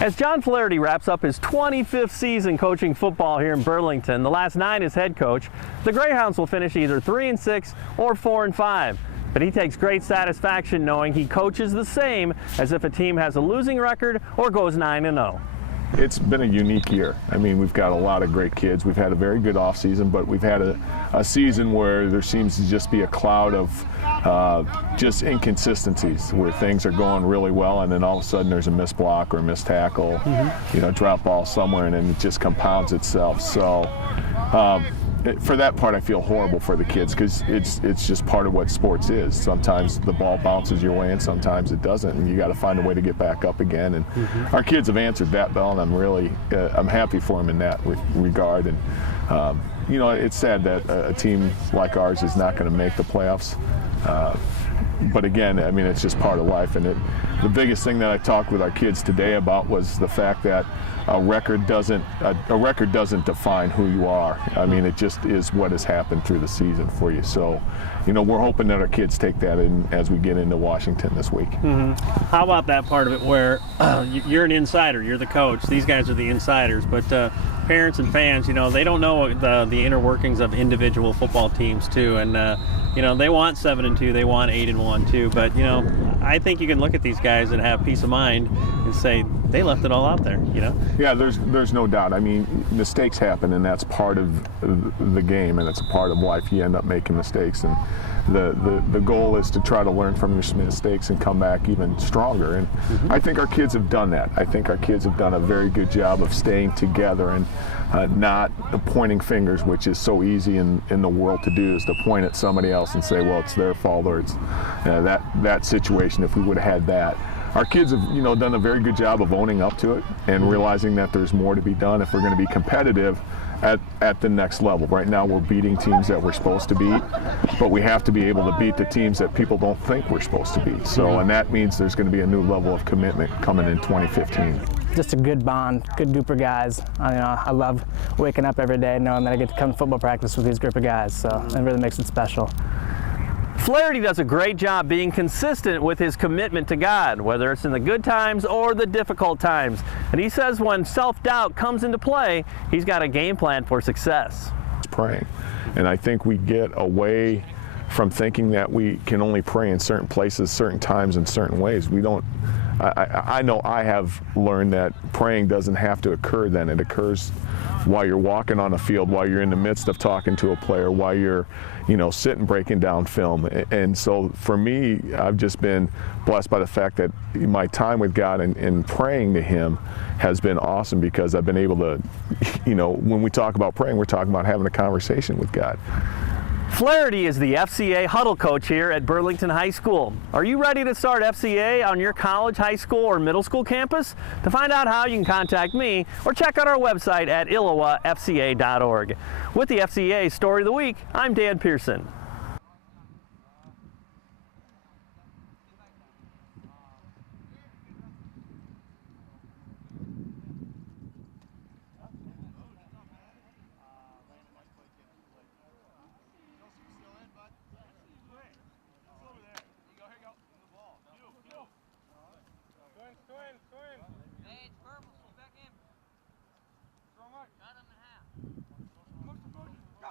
As John Flaherty wraps up his 25th season coaching football here in Burlington, the last 9 as head coach, the Greyhounds will finish either 3-6 or 4-5. But he takes great satisfaction knowing he coaches the same as if a team has a losing record or goes 9-0. It's been a unique year. I mean, we've got a lot of great kids. We've had a very good offseason, but we've had a season where there seems to just be a cloud of just inconsistencies where things are going really well and then all of a sudden there's a missed block or a missed tackle, drop ball somewhere, and then it just compounds itself. So for that part, I feel horrible for the kids because it's just part of what sports is. Sometimes the ball bounces your way and sometimes it doesn't, and you got to find a way to get back up again. And our kids have answered that bell, and I'm happy for them in that regard. And it's sad that a team like ours is not going to make the playoffs. But again, I mean, it's just part of life. And the biggest thing that I talked with our kids today about was the fact that a record doesn't define who you are. I mean, it just is what has happened through the season for you. So, we're hoping that our kids take that in as we get into Washington this week. How about that part of it where you're an insider, you're the coach, these guys are the insiders, but parents and fans, they don't know the inner workings of individual football teams too, and they want 7-2, they want 8-1 too, but I think you can look at these guys and have peace of mind and say they left it all out there. Yeah, there's no doubt. I mean, mistakes happen, and that's part of the game, and it's a part of life. You end up making mistakes, and the goal is to try to learn from your mistakes and come back even stronger. And I think our kids have done that. I think our kids have done a very good job of staying together and not pointing fingers, which is so easy in the world to do, is to point at somebody else and say, well, it's their fault, or it's that situation. If we would have had that. Our kids have, done a very good job of owning up to it and realizing that there's more to be done if we're going to be competitive at the next level. Right now we're beating teams that we're supposed to beat, but we have to be able to beat the teams that people don't think we're supposed to beat. So, and that means there's going to be a new level of commitment coming in 2015. Just a good bond, good group of guys. I love waking up every day knowing that I get to come to football practice with these group of guys, so it really makes it special. Flaherty does a great job being consistent with his commitment to God, whether it's in the good times or the difficult times. And he says when self-doubt comes into play, he's got a game plan for success. Praying. And I think we get away from thinking that we can only pray in certain places, certain times, in certain ways. We don't. I know I have learned that praying doesn't have to occur then. It occurs while you're walking on a field, while you're in the midst of talking to a player, while you're sitting breaking down film. And so for me, I've just been blessed by the fact that my time with God and praying to Him has been awesome, because I've been able to, when we talk about praying, we're talking about having a conversation with God. Flaherty is the FCA huddle coach here at Burlington High School. Are you ready to start FCA on your college, high school, or middle school campus? To find out how, you can contact me or check out our website at illowafca.org. With the FCA Story of the Week, I'm Dan Pearson. Got him in half. Go.